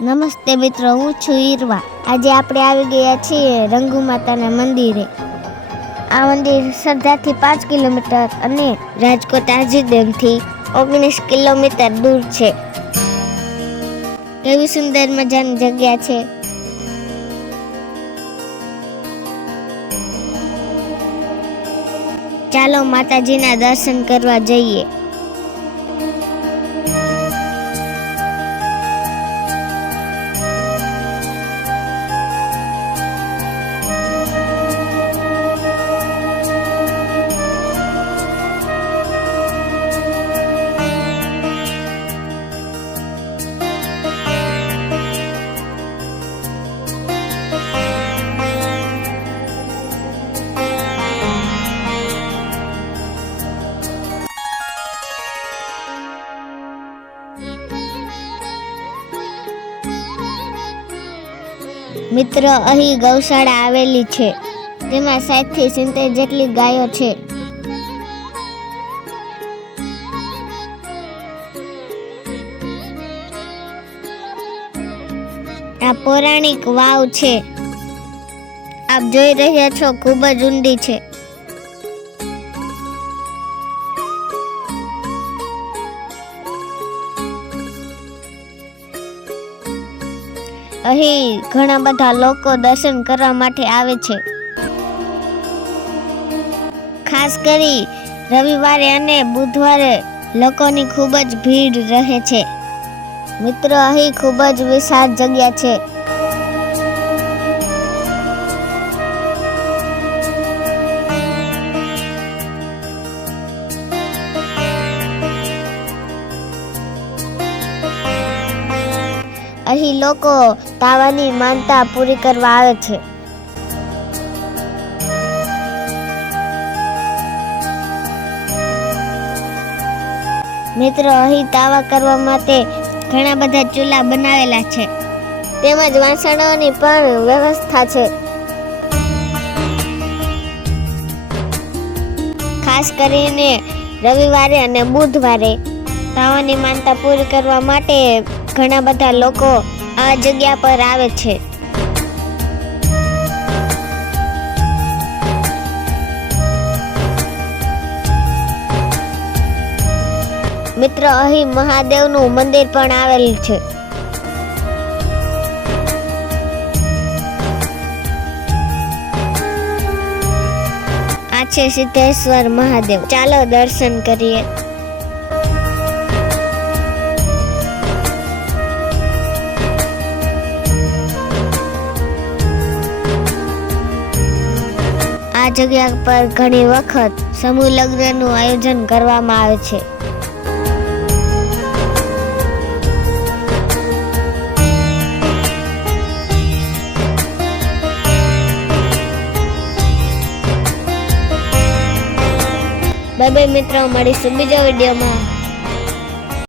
નમસ્તે મિત્રો, હું છું ઈરવા. આજે આપણે આવી ગયા છીએ રંગુ માતાના મંદિરે. આ મંદિર સરદારથી પાંચ કિલોમીટર અને રાજકોટ આજીડેમથી ઓગણીસ કિલોમીટર દૂર છે. કેવી સુંદર મજાની જગ્યા છે. ચાલો માતાજીના દર્શન કરવા જઈએ. મિત્ર અહીં ગૌશાળા આવેલી છે. તેમાં સાતથી સિત્તેર જેટલી ગાયો છે. આ પૌરાણિક વાવ છે. આપ જોઈ રહ્યા છો, ખૂબ જ ઊંડી છે. અહીં ઘણા બધા લોકો દર્શન કરવા માટે આવે છે. ખાસ કરી રવિવારે અને બુધવારે લોકોની ખૂબ જ ભીડ રહે છે. મિત્રો, અહીં ખૂબ જ વિશાળ જગ્યા છે. અહીં લોકો તાવાની માનતા પૂરી કરવા આવે છે. મિત્રો, અહીં તાવા કરવા માટે ઘણા બધા ચૂલા બનાવેલા છે. તેમજ વાસણોની પણ વ્યવસ્થા છે. ખાસ કરીને રવિવારે અને બુધવારે તાવાની માનતા પૂરી કરવા માટે ઘણા બધા લોકો આ જગ્યા પર આવે છે. મિત્ર, અહીં મહાદેવનું મંદિર પણ આવેલું છે. આ છે સિદ્ધેશ્વર મહાદેવ. ચાલો દર્શન કરીએ. આ જગ્યા પર ઘણી વખત સમૂહ લગ્નનું આયોજન કરવામાં આવે છે. બાય બાય મિત્રો, મળીશું બીજા વિડીયોમાં.